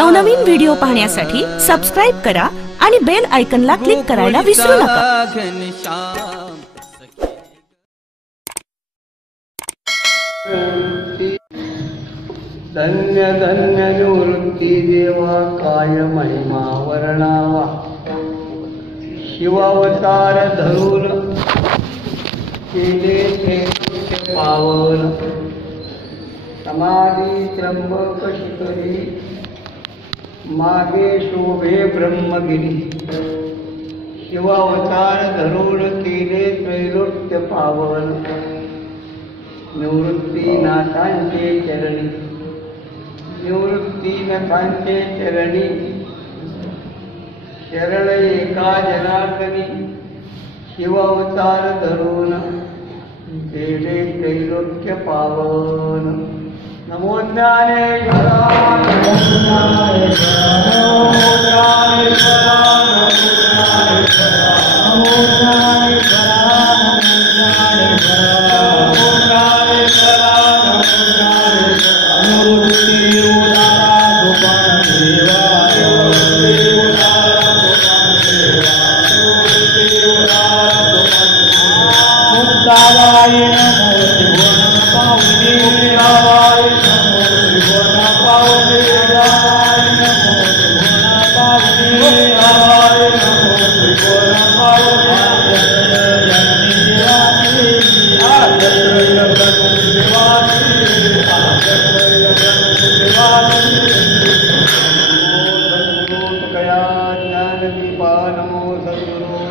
नवनवीन व्हिडिओ पाहण्यासाठी सबस्क्राइब करा आणि बेल आयकॉनला क्लिक करायला विसरू नका। धन्य धन्य निवृत्ती देवा काय महिमा वर्णावा, शिवावतार धरून केले ते पावन, समाधी त्र्यंबक शिखरी मागे शोभे ब्रह्मगिरी, शिवावतार धरून केले त्रैलोक्य पावन, निवृत्तीनाथांचे चरणी निवृत्तीनाथांचे चरणी शरण एका जनार्दनी, शिवावतार धरून केले त्रैलोक्य पावन। नमो ज्ञानेश्वराय नमो ज्ञानेश्वराय नमो ज्ञानेश्वराय नमो ज्ञानेश्वराय नमो ज्ञानेश्वराय निवृत्ती उदारा गोपाळ देवाय, निवृत्ती उदारा गोपाळ देवाय, निवृत्ती उदारा गोपाळ देवाय, मुक्ताबाई नमो त्रिभुवन पावनी, मुक्ताबाई नमो त्रिभुवन पावनी, मुक्ताबाई नमो त्रिभुवन पावनी, मुक्ताबाई नमो त्रिभुवन पावनी, जननी देवानी आदर जगत देवानी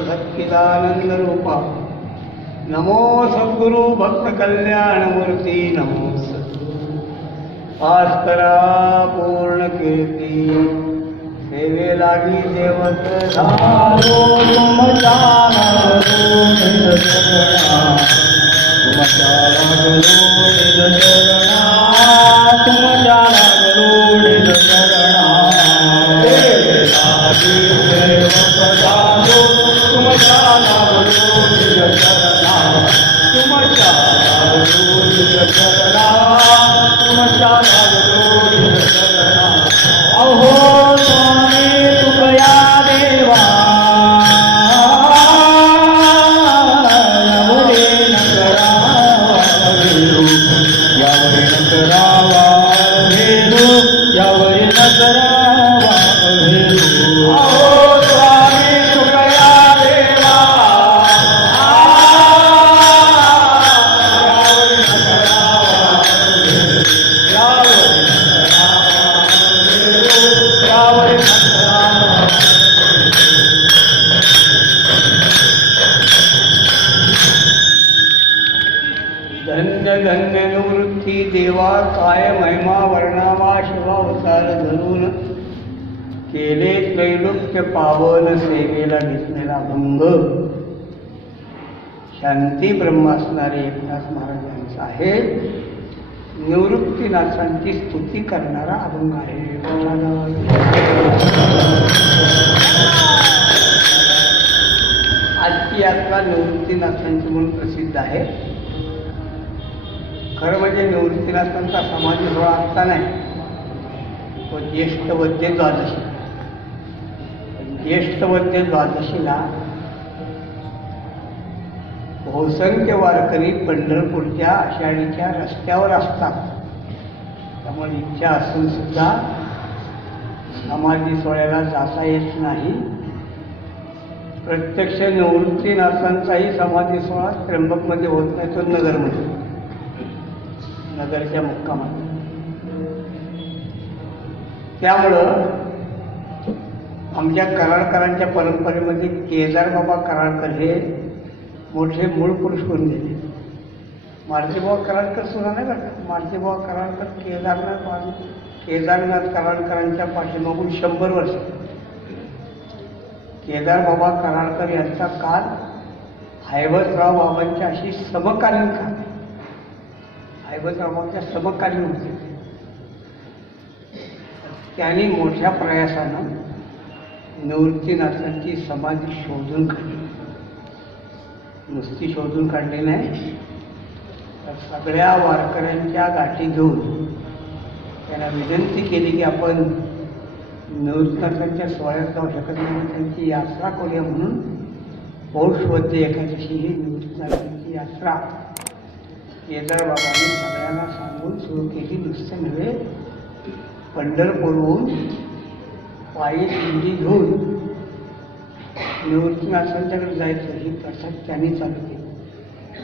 सच्चिदानंद रूपा, नमो सद्गुरु भक्त कल्याण मूर्ती, नमो भास्करा पूर्ण कीर्ती, सेवे लागी देवत धारो तुमच्या लागलो निज चरणा, तुमच्या लागलो निज चरणा, तुमच्या लागलो निज चरणा, सेवे लागी देवत धारो तुमच्या लागलो निज चरणा, तुमच्या लागलो निज चरणा, तुमच्या लागलो निज चरणा, अहो स्वामी तुकया देवा, यावरे न करावा भेदू, यावरे न करावा भेदू, यावरे न करावा भेदू, अहो स्वामी तुकया देवा, यावरे न करावा भेदू, यावरे न करावा भेदू, यावरे न करावा। धन्य धन्य निवृत्ती देवा काय महिमा वर्णावा, शिवावतार धरून केले त्रैलोक्य पावन, सेवेला घेतलेला भंग। शांती ब्रह्म असणारे एकनाथ महाराजांचा आहे, निवृत्तीनाथांची स्तुती करणारा अभंग आहे। आजची यात्रा निवृत्तीनाथांची म्हणून प्रसिद्ध आहे। खरं म्हणजे निवृत्तीनाथांचा समाधी सोहळा आत्ता नाही, तो ज्येष्ठ वद्य द्वादशी, ज्येष्ठ वद्य द्वादशीला बहुसंख्य वारकरी पंढरपूरच्या आषाढीच्या रस्त्यावर असतात, त्यामुळे इच्छा असून सुद्धा समाधी सोहळ्याला जाता येत नाही। प्रत्यक्ष निवृत्तीनाथांचाही समाधी सोहळा त्र्यंबकमध्ये होत नाही, तो नगरमध्ये, नगरच्या मुक्कामात। त्यामुळं आमच्या कराडकरांच्या परंपरेमध्ये केदारबाबा कराडकर हे मोठे मूळ पुरुष होऊन गेले। मारुतीबाबा कराडकर सुद्धा नाही बरं, मारुतीबाबा कराडकर केदारनाथ कराडकरांच्या पाठीमागून 100 वर्ष, केदारबाबा कराडकर यांचा काळ हैबतराव बाबांच्या अशी समकालीन काळ, हैबतराव बाबांच्या समकालीन होते। त्यांनी मोठ्या प्रयासानं निवृत्तीनाथांची समाधी शोधून काढली, नुसती शोधून काढली नाही, तर सगळ्या वारकऱ्यांच्या गाठी घेऊन त्यांना विनंती केली की आपण निवृत्तीनाथांच्या सोहळ्यात जाऊ शकत नाही, त्यांची यात्रा करूया म्हणून पौष वद्य एकादशी ही निवृत्तीनाथांची यात्रा केदार बाबांनी सगळ्यांना सांगून सुरू केली. नुसते नव्हे, पंढरपूरहून पायी दिंडी घेऊन निवृत्तीनाथांच्याकडे जायचं ही प्रथा त्यांनी चालू केली,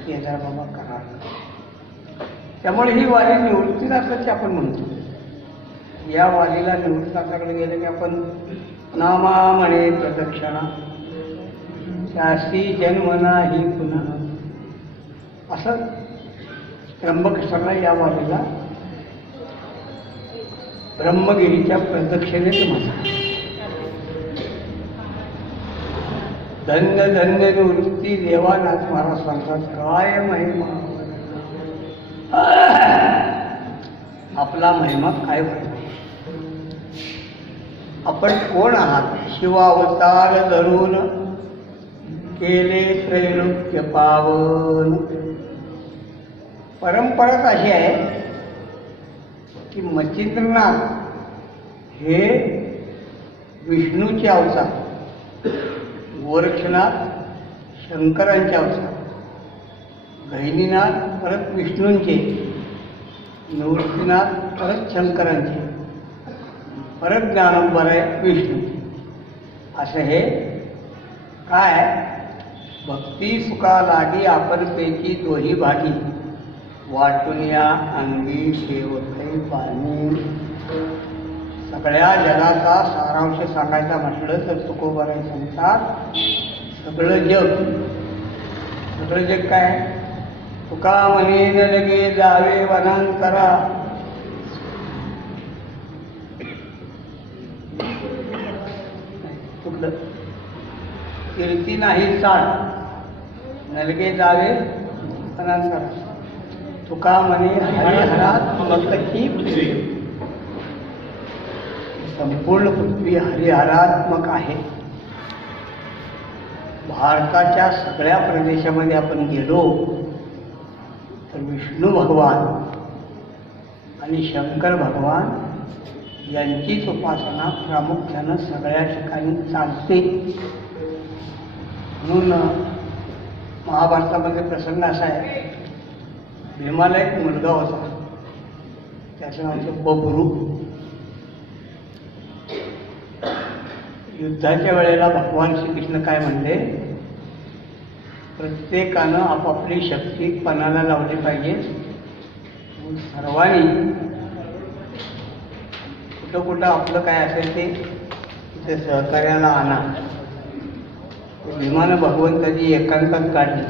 केदार बाबा कराड. त्यामुळे ही वारी निवृत्तीनाथाची आपण म्हणतो. या वारीला निवृत्तीनाथाकडे गेले की आपण नामा म्हणे प्रदक्षिणा त्यासी जन्म नाही पुन्हा असं त्र्यंबकेश्वरला या वारीला ब्रह्मगिरीच्या प्रदक्षिणेत म्हणा. धन्य धन्य निवृत्ती देवानाथ महाराज सांगतात, काय महिमा आपला महिमा काय पाहिजे. आपण कोण आहात. शिवावतार धरून केले त्रैलोक्य पावन. परंपराच अशी आहे की मच्छिंद्रनाथ हे विष्णूचे अवतार, गोरक्षनाथ शंकरांचे अवतार, गहिनीनाथ परत विष्णूंचे, निवृत्तीनाथ परत शंकरांचे, परत ज्ञानोबा विष्णू. असं हे काय भक्ती सुखा लागी आपण पैकी दोही भागी वाटून या अंगी शेवटही पाणी. सगळ्या जगाचा सारांश सांगायचा म्हटलं तर तुकोबाराय सांगतात, सगळं जग काय. तुका म्हणे न लगे जावे वनांतरा, कुठलं कीर्ती नाही चाल नलगे जावे वनांतरा. तुका म्हणे हरिहरात मस्तकी पृथ्वी. संपूर्ण पृथ्वी हरिहरात्मक आहे. भारताच्या सगळ्या प्रदेशामध्ये आपण गेलो तर विष्णू भगवान आणि शंकर भगवान यांचीच उपासना प्रामुख्यानं सगळ्या ठिकाणी चालते. म्हणून महाभारतामध्ये प्रसंग असा आहे, भीमाला एक मुलगा होता, त्याचं नाव होतं बबरू. युद्धाच्या वेळेला भगवान श्रीकृष्ण काय म्हणले, प्रत्येकानं आपापली शक्ती पणाला लावली पाहिजे. सर्वांनी कुठं आपलं काय असेल ते तिथे सहकार्याला आणा. भीमानं भगवंताची एकांतात काढली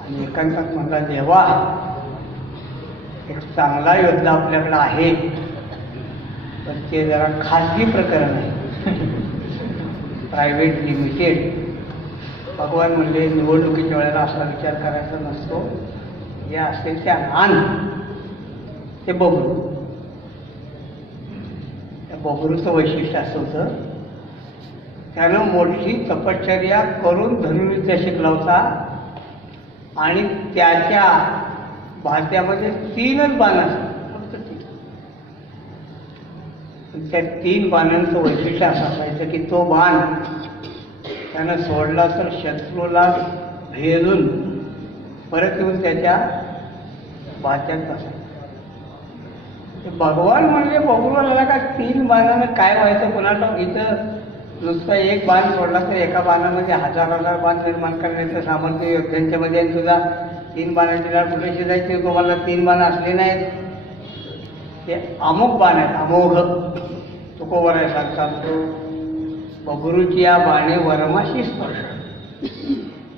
आणि एकांतात म्हणला, देवा एक चांगला योद्धा आपल्याकडे आहे, पण ते जरा खाजगी प्रकरण आहे, प्रायव्हेट लिमिटेड. भगवान म्हणले, निवडणुकीच्या वेळेला असा विचार करायचा नसतो, जे असेल त्या आण. ते बबरू, त्या बबरूचं वैशिष्ट्य असं होतं, त्यानं मोठी तपश्चर्या करून धनुर्विद्या शिकला होता आणि त्याच्या भात्यामध्ये 3च बाण असतात, फक्त 3. त्या 3 बाणांचं वैशिष्ट्य असं असायचं की तो बाण त्यानं सोडला तर शत्रूला भेदून परत येऊन त्याच्या भात्यात बसायचं. भगवान म्हणजे बघूला का 3 बाणानं काय व्हायचं कोणाला. इथं नुसता एक बाण सोडला तर एका बाणामध्ये 1000 बाण निर्माण करण्याचं सामर्थ्य योद्ध्यांच्यामध्ये आहे. सुद्धा 3 बाणांची लाट कुठे शिजायची, तुम्हाला 3 बाण असले नाहीत, ते अमुक बाण आहेत, अमोघ. तुकोबाराय सांगतात, बबरूची या बाणे वर्माशी स्पर्श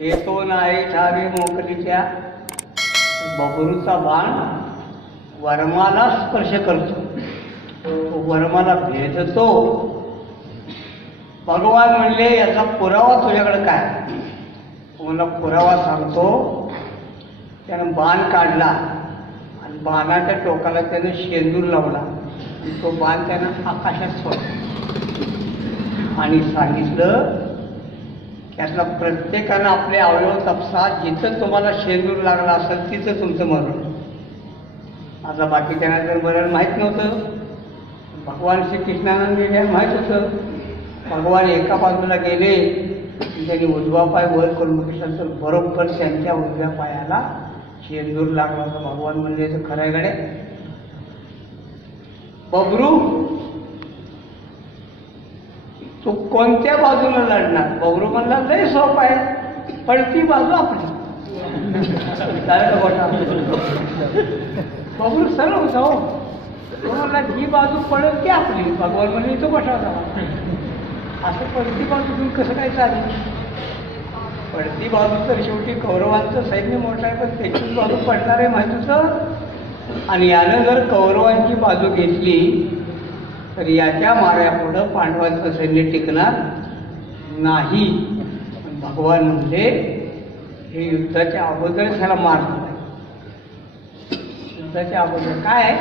येतो नाही ठावे मोकलीच्या. बबरूचा बाण वर्माला स्पर्श करतो, तो वर्माला भेदतो. भगवान म्हणले, याचा पुरावा तुझ्याकडे काय. तुम्हाला पुरावा सांगतो. त्यानं बाण काढला आणि बाणाच्या टोकाला त्यानं शेंदूर लावला आणि तो बाण त्यानं आकाशात सोडला आणि सांगितलं, त्यातला प्रत्येकानं आपले अवयव तपसा, जिथं तुम्हाला शेंदूर लागला असेल तिथं तुमचं मरण. आता बाकी त्यांना तर मरण माहीत नव्हतं. भगवान श्रीकृष्णांना गेले माहीत होतं. भगवान एका बाजूला गेले त्यांनी उजवा पाय वर करून बघितलं तर बरोबर त्यांच्या उजव्या पायाला शेंदूर लागला होता. भगवान म्हणजे खरं आहे गड्या. बबरू तू कोणत्या बाजूला लढणार? बबरू म्हणला लय सोप आहे, पडती बाजू आपली. गोठा बबरू सरळ होता हो. तो म्हणला जी बाजू पडेल ती आपली. भगवान म्हणजे तो गोठा होता. असं पडती बाजू तुम्ही कसं काय चालेल? पडती बाजू तर शेवटी कौरवांचं सैन्य मोठं आहे, पण त्याची बाजू पडणार आहे माहिती होतं. आणि यानं जर कौरवांची बाजू घेतली तर याच्या माऱ्यापुढं पांडवांचं सैन्य टिकणार नाही. पण भगवान म्हणजे हे युद्धाच्या अगोदर त्याला मारणार आहे. युद्धाच्या अगोदर काय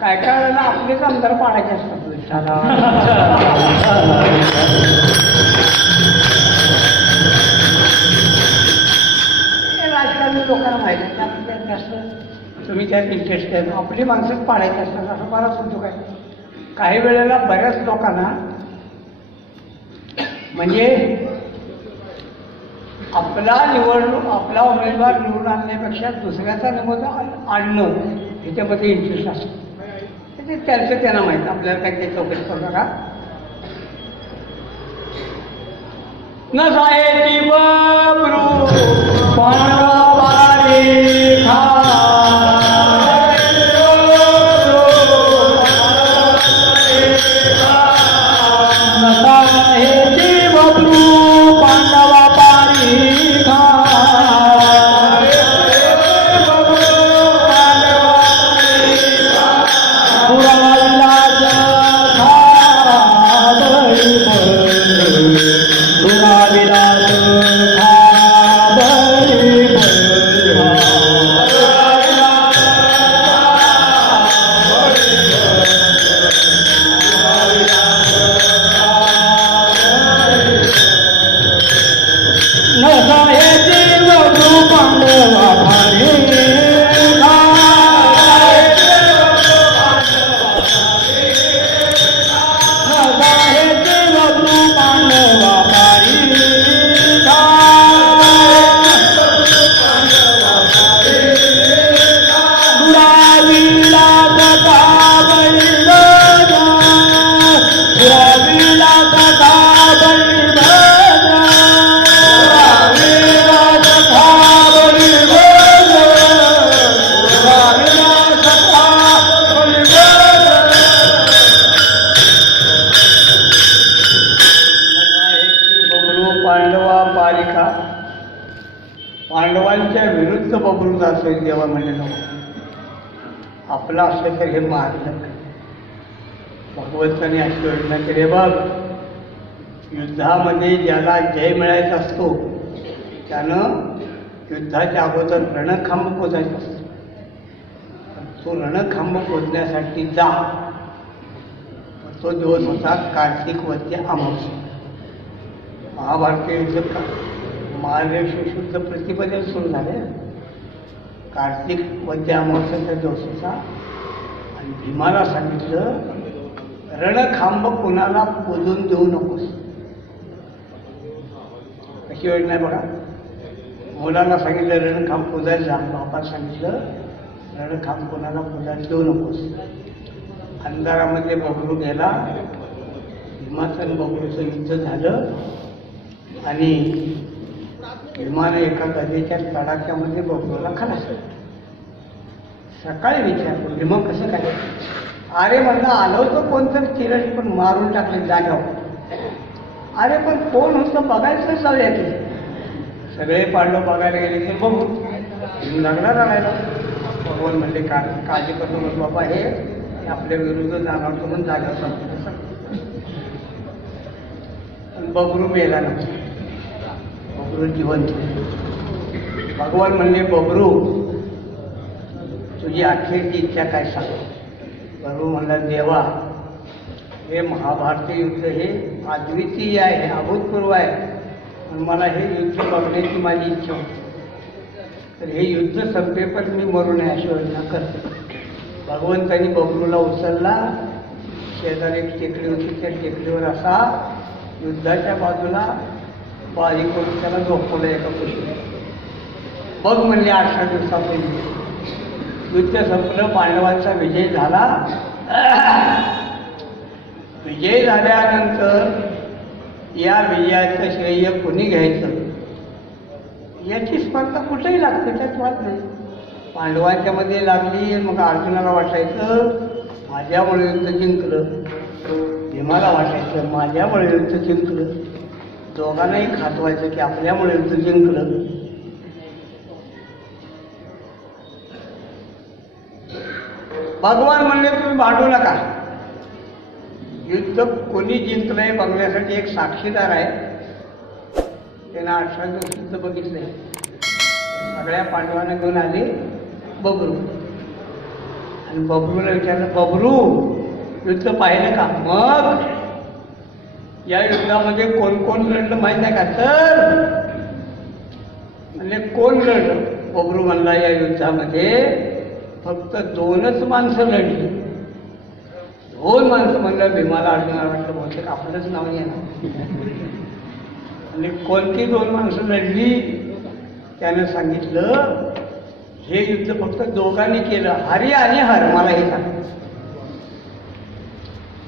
काय काय वेळेला आपलेच आमदार पाडायचे असतात. राजकारणी लोकांना माहिती आहे आपल्याला जास्त तुम्ही त्यात इंटरेस्ट आहे. आपली माणसंच पाडायची असतात असं बराच होतो. काय काही वेळेला बऱ्याच लोकांना म्हणजे आपला उमेदवार निवडून आणण्यापेक्षा दुसऱ्याचा निवडून आणणं ह्याच्यामध्ये इंटरेस्ट असतो. ते त्यांचं त्यांना माहीत. आपल्याला काही ते चौकशी करू नका. न जायची बबरू पांडवारी पांडवांच्या विरुद्ध बबरू जातोय देवा म्हणलेलं. आपला असं तर हे मारलं. भगवंताने अशी योजना केली. बघ युद्धामध्ये ज्याला जय मिळायचा असतो त्यानं युद्धाच्या अगोदर रणखांब पोचायचा असतो. तो रणखांब पोचण्यासाठी जा. तो दिवस होता कार्तिक वद्य अमावस्या. महाभारतीय युद्ध महादेव शुद्ध प्रतिपदेला सुरू झाले. कार्तिक वद्य अमावस्याच्या दिवसाचा. आणि भीमाला सांगितलं रणखांब कुणाला पोजून देऊ नकोस. कशी योजना आहे बघा. मुलाला सांगितलं रणखांब पोजायला जा. बापाला सांगितलं रणखांब कोणाला पोजायला देऊ नकोस. अंधारामध्ये बबरू गेला. भीमाचं आणि बबरूचं युद्ध झालं. आणि भीमाने एका गदेच्या तडाख्यामध्ये बबरूला खलास केलं. सकाळी विचारलं भीमा कसं काय? अरे म्हणलं आलो होतं कोणतरी किरण पण मारून टाकले जाग्यावर. अरे पण कोण होतं बघायचं जाऊया की. सगळे पांडव बघायला गेले की बघू लागला राहायला. भगवान म्हणले काळजी करू नको बाबा, हे आपल्या विरुद्ध जाणार होतं म्हणून जाग्यावर सांगतो. बबरू मेला ना. बबरू जिवंत. भगवान म्हणले बबरू तुझी अखेरची इच्छा काय सांग. बबरू म्हणला देवा हे महाभारतीय युद्ध हे अद्वितीय आहे, हे अभूतपूर्व आहे. पण मला हे युद्ध बघण्याची माझी इच्छा होती. तर हे युद्ध संपेपर्यंत मी मरू नये अशी योजना करते. भगवंतानी बबरूला उचलला. शेजारी एक टेकडी होती, त्या टेकडीवर असा युद्धाच्या बाजूला बारीक करून त्याला झोपवलं एका कुशीत. बघ म्हणजे 8 दिवसापूर्वी युद्ध संपलं, पांडवांचा विजय झाला. विजय झाल्यानंतर या विजयाचं श्रेय कोणी घ्यायचं याची स्पर्धा कुठेही लागते, त्यात वाद नाही. पांडवांच्या मध्ये लागली, मग अर्जुनाला वाटायचं माझ्यामुळे युद्ध जिंकलं, भीमाला वाटायचं माझ्यामुळे युद्ध जिंकलं, दोघांनाही खातवायचं की आपल्यामुळे युद्ध जिंकलं. भगवान म्हणले तुम्ही भांडू नका, युद्ध कोणी जिंकलंय बघण्यासाठी एक साक्षीदार आहे, त्यानं 18 दिवस युद्ध बघितलंय. सगळ्या पांडवांना घेऊन आले बबरू, आणि बबरूला विचारलं बबरू युद्ध पाहिलं का? मग या युद्धामध्ये कोण कोण लढलं माहित आहे का? तर म्हणजे कोण लढलं? बबरू म्हणला या युद्धामध्ये फक्त 2च माणसं लढली. 2 माणसं म्हणलं. भीमाला अर्जुनाला वाटलं बहुतेक आपलंच नाव येणार. आणि कोणती 2 माणसं लढली? त्यानं सांगितलं हे युद्ध फक्त दोघांनी केलं, हरी आणि हर. मला हे सांग,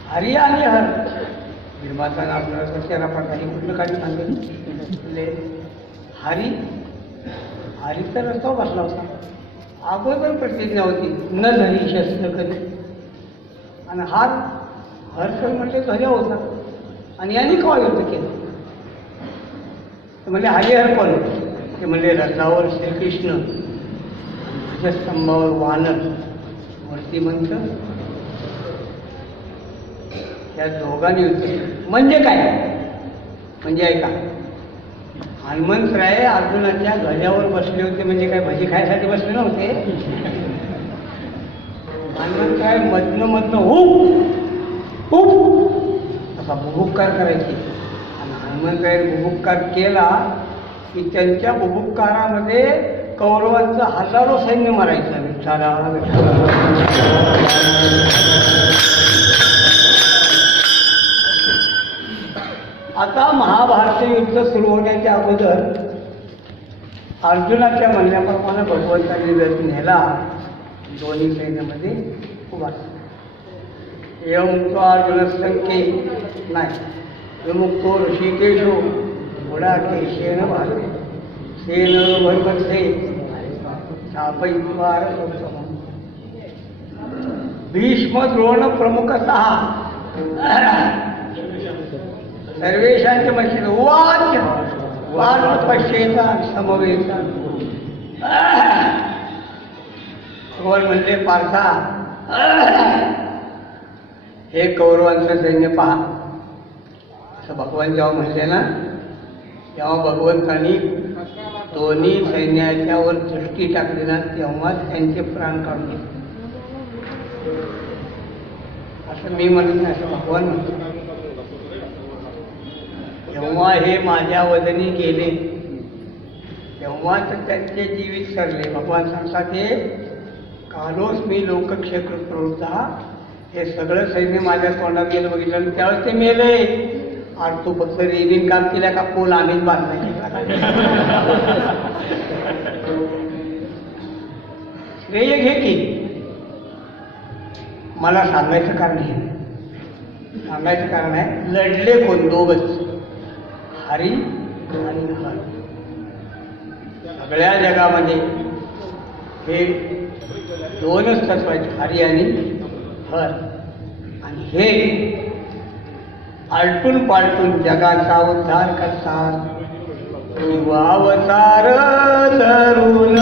हरी आणि हर. भीमाचा नाव चेहरा पडला, कुठलं काही सांगितलं? हरी हरी तर रस्त्यावर बसला होता, अगोदर प्रतिज्ञा होती न धरी शस्त्र कधी. आणि हार हर तर म्हणजे धर्या होता, आणि यांनी केव्हा युद्ध केलं? म्हणजे हरिहर कोण? ते म्हणजे रथावर श्रीकृष्ण, ध्वजस्तंभावर वानर, वरती मंत्र, या दोघांनी युद्ध केलं. म्हणजे काय? म्हणजे ऐका, हनुमंतराय अर्जुनाच्या ध्वजावर बसले होते, म्हणजे काय भजी खायसाठी बसले नव्हते. हनुमंतराय मधनं हुप हुप असा बुभुक्कार करायचे, आणि हनुमंतराय बुभुक्कार केला की त्यांच्या बुभुक्कारामध्ये कौरवांचं हजारो सैन्य मारायचं. विठ्ठला आता महाभारत युद्ध सुरू होण्याच्या अगोदर अर्जुनाच्या म्हणण्याप्रमाणे भगवंतांनी रथ नेला, दोन्ही सैन्यामध्ये उभा. एवमुक्तो अर्जुन संके नाही, विमुक्तो ऋषिकेशो घोडा केशेन भाले सेन भरभसे चापैद्वार. भीष्म द्रोण प्रमुख 6 सर्वेशांचे मशीन वाच्य वाच पश्चेचा समवेचा. भगवान म्हणले पार्था हे कौरवांचं सैन्य पहा. असं भगवान जेव्हा म्हणले ना, तेव्हा भगवंतांनी दोन्ही सैन्याच्यावर दृष्टी टाकली ना, तेव्हा त्यांचे प्राण काढून घेतले. असं मी म्हणत नाही, असं भगवान म्हणतो. जेव्हा हे माझ्या वदनी गेले तेव्हाच त्यांचे जीवित सरले. भगवान सांगतात हे कालोच मी लोकक्षेत्र प्रवृत्ता, हे सगळं सैन्य माझ्या तोंडात गेलं बघितलं, आणि त्यावेळेस ते मेले. आणि तू फक्त रेल्वेन काम केल्या का? पूल आम्हीच बांधला श्रेय घे की. मला सांगायचं कारण हे, सांगायचं कारण आहे लढले कोण? दोघच, हरी आणि हर. सगळ्या जगामध्ये हे 2च तत्व आहेत, हरी आणि हर. आणि हे आलटून पालटून जगाचा उद्धार करतात. शिवावतार धरून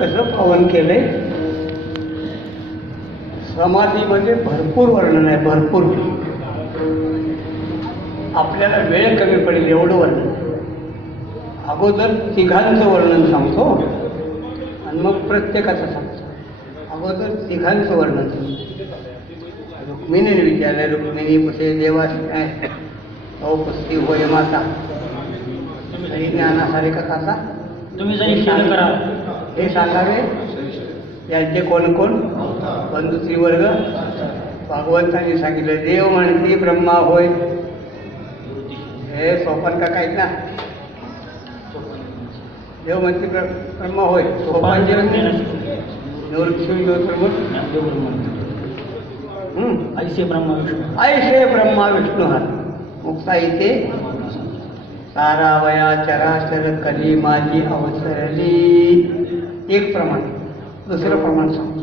कसं पावन केलंय. समाधीमध्ये भरपूर वर्णन आहे, भरपूर. आपल्याला वेळ कमी पडेल एवढं वर्णन. अगोदर तिघांचं वर्णन सांगतो आणि मग प्रत्येकाचं सांगतो. अगोदर तिघांचं वर्णन सांगतो. रुक्मिणी विचारलं, रुक्मिणी पुढे देवाशी औपस्ती होय माता ज्ञानासारे का काका तुम्ही जरी करा हे सांगावे. यांचे कोण कोण बंधू त्रिवर्ग. भगवंतांनी सांगितलं देव म्हणते ब्रह्मा होय. हे सोपान का काहीच ना. देव म्हणते ब्रह्मा होय. सोपान जे निवृत्ती ऐसे ब्रह्मा विष्णू ऐसे ब्रह्मा विष्णू हा मुक्ता इथे सारावया चराचर कली माझी अवसरली. एक प्रमाण. दुसरं प्रमाण सांगतो.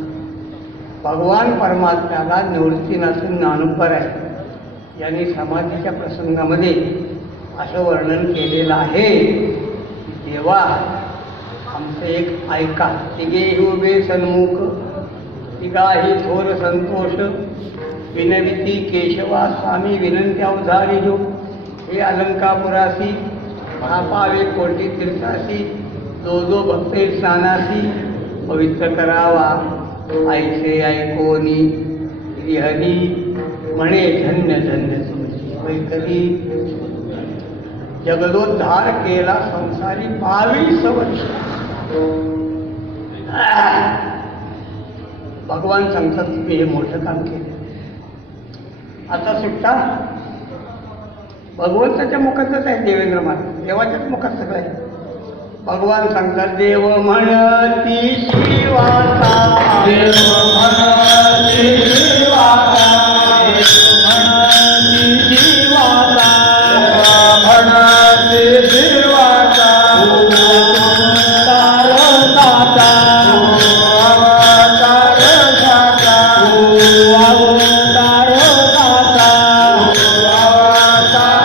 भगवान परमात्म्याला निवृत्ती नसून ज्ञानोपर आहे. यांनी समाधीच्या प्रसंगामध्ये असं वर्णन केलेलं आहे. देवा आमचं एक ऐका. तिघेही उभे सन्मुख तिघाही थोर संतोष विनविती केशवा स्वामी विनंत्या उधारी जो हे अलंकापुरासी महापावे कोटी तीर्थासी जो जो भक्ते स्नानासी पवित्र करावा. ऐसे ऐकोनी श्रीहरी म्हणे धन्य धन्य तुमची कधी. जगदोद्धार केला संसारी 22 वर्ष. भगवान सांगतात तुम्ही हे मोठं काम केलं. आता सुट्टा भगवंताच्या मुखातच आहे. देवेंद्र महाराज देवाच्याच मुखात सगळं आहे. भगवान सांगतात देव म्हणती शिवाचा देव म्हणती शिवाचा देव म्हणती शिवाचा म्हणती शिवाचा तार दाता अवतार दाता अवतार दाता अवतार दाता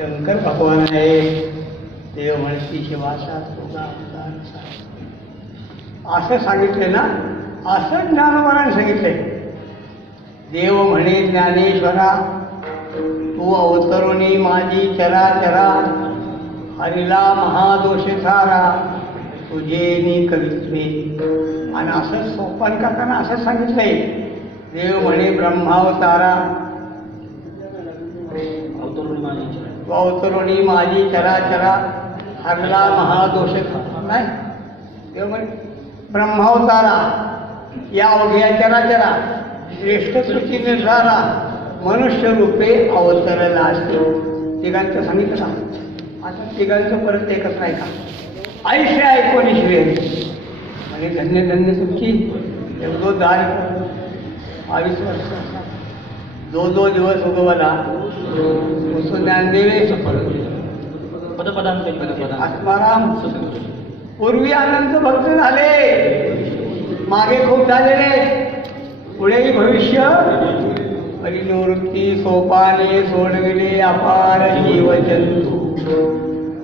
शंकर भगवान आहे. देव म्हणती शिवासा असं सांगितले ना. असं ज्ञानोबाने सांगितले. देव म्हणे ज्ञानेश्वरा तू अवतरुणी माझी चराचरा हरिला महादोष सारा तुझे कवित्वे. आणि असं सोपान काकांना असं सांगितलंय. देव म्हणे ब्रह्मावतारा अवतरुणी माझी चराचरा हरला महादोष नाही. देव म्हणे ब्रह्मावतारा या अवघ्या चराचरा श्रेष्ठ सृष्टी निर्धारा मनुष्य रूपे अवतरला असते. तिघांचं सांगितलं ना. आता तिघांचं परत एकच नाही का. ऐसे ऐकोनी शिवे म्हणजे धन्य धन्य तुमची एवढं दार 22 वर्ष जो दिवस उगवला तो ज्ञानदेवे पदपदांतरी आत्माराम पूर्वी अनंत भक्त झाले, मागे खूप झालेले, पुढेही भविष्य परिनिवृत्ती सोपाने सोडविले अपार जीवजंतू.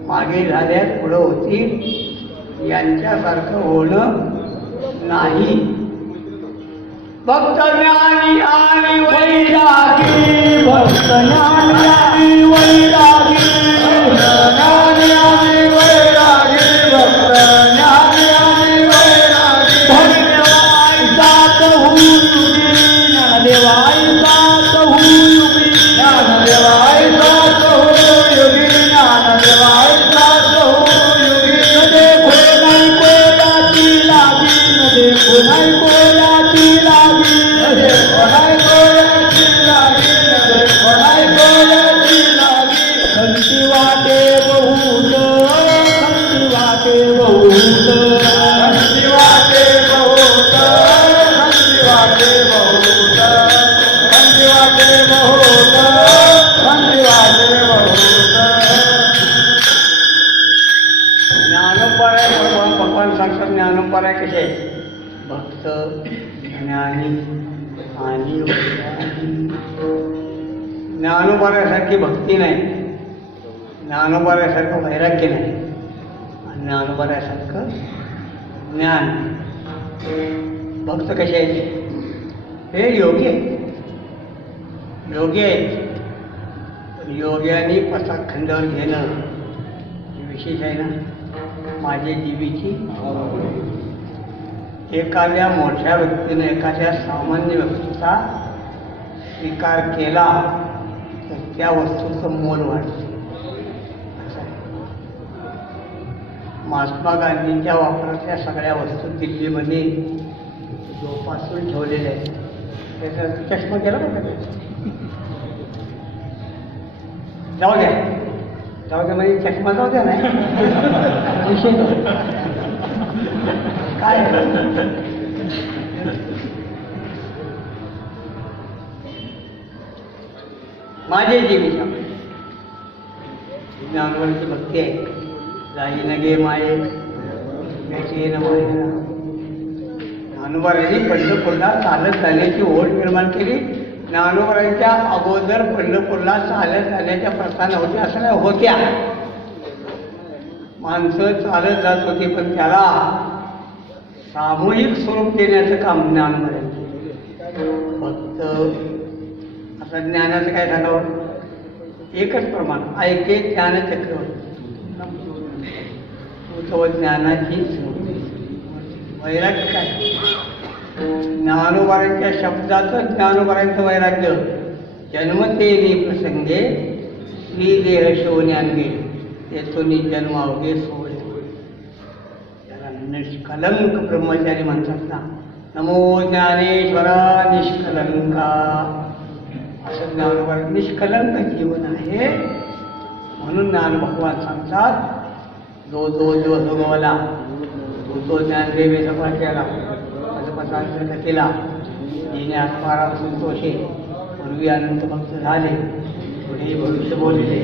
मागे झाल्यात पुढं होतील, यांच्यासारखं होणं नाही. भक्त ज्ञानी आणि वैरागी, भक्त ज्ञानी आणि वैरागी, ज्ञानी आणि वैरागी, भक्त ज्ञानी आणि वैरागी. धन्यवाद सात होऊन ज्ञानदेवाय सात होऊन ज्ञानदेवाय सात होऊन योगी, ज्ञानदेवाय सात होऊन योगी. न देखो नाही कोणाची लागी, न देखो नाही कोणाची लागी, न देखो नाही कोणाची लागी, न देखो नाही कोणाची लागी. संती वाटे बहुत, संती वाटे बहुत, संती वाटे बहुत, संती वाटे बहुत, संती वाटे बहुत, संती वाटे बहुत. ज्ञानोपाय भगवान सांगतात, ज्ञानोपाय कसे भक्त ज्ञानी आणि वैरागी. ज्ञानोपायासारखी भक्ती नाही, ज्ञानोपायासारखं वैराग्य नाही, आणि ज्ञानोपायासारखं ज्ञान. भक्त कसे आहेत? हे योगी आहेत, योगी आहेत. योग्याने पसाखंडावर घेणं हे विशेष आहे ना. माझे जीवीची एखाद्या मोठ्या व्यक्तीने एखाद्या सामान्य व्यक्तीचा स्वीकार केला तर त्या वस्तूचं मोल वाढते. महात्मा गांधींच्या वापरातल्या सगळ्या वस्तू दिल्लीमध्ये जोपासून ठेवलेल्या आहेत. त्याचा चष्मा केला बघा, जाऊ द्या, जाऊ द्या म्हणजे चष्मा जाऊ द्या नाही काय माझे जीविका ज्ञानवंती भक्ती आहे. जाई नगे माये याची नमायला. ज्ञानोबारांनी पंढरपूरला चालत जाण्याची ओढ निर्माण केली. ज्ञानोबारांच्या अगोदर पंढरपूरला चालत जाण्याच्या प्रथा नव्हत्या, असं नाही, होत्या. माणसं चालत जात होती, पण त्याला सामूहिक स्वरूप देण्याचं काम ज्ञानोबारांनी. फक्त आता ज्ञानाचं काय सांगावं, एकच प्रमाण ऐके ज्ञान चक्रवर्ती. तो ज्ञानाची वैराग्य काय? ज्ञानोबारांच्या शब्दाचं ज्ञानोबारांचं वैराग्य. जन्मतेनी प्रसंगे श्री देह शिवज्ञानगे तेथून जन्म अवघे सोळे. त्याला निष्कलंक ब्रह्मचारी म्हणतात ना. नमो ज्ञानेश्वरा निष्कलंका, असं ज्ञानोबा निष्कलंक जीवन आहे. म्हणून ज्ञान भगवान सांगतात, जो दिवस उगवला तो ज्ञानदेवेचा पाठ केला, पदपदांतरी केला. जिने आत्माराम संतोषे पूर्वी अनंत भक्त झाले, पुढे भविष्य बोलले,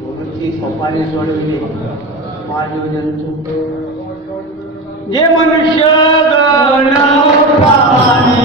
वृत्ती सोपाने सोडविले माझे जंतू. जे मनुष्य गण प्राणी,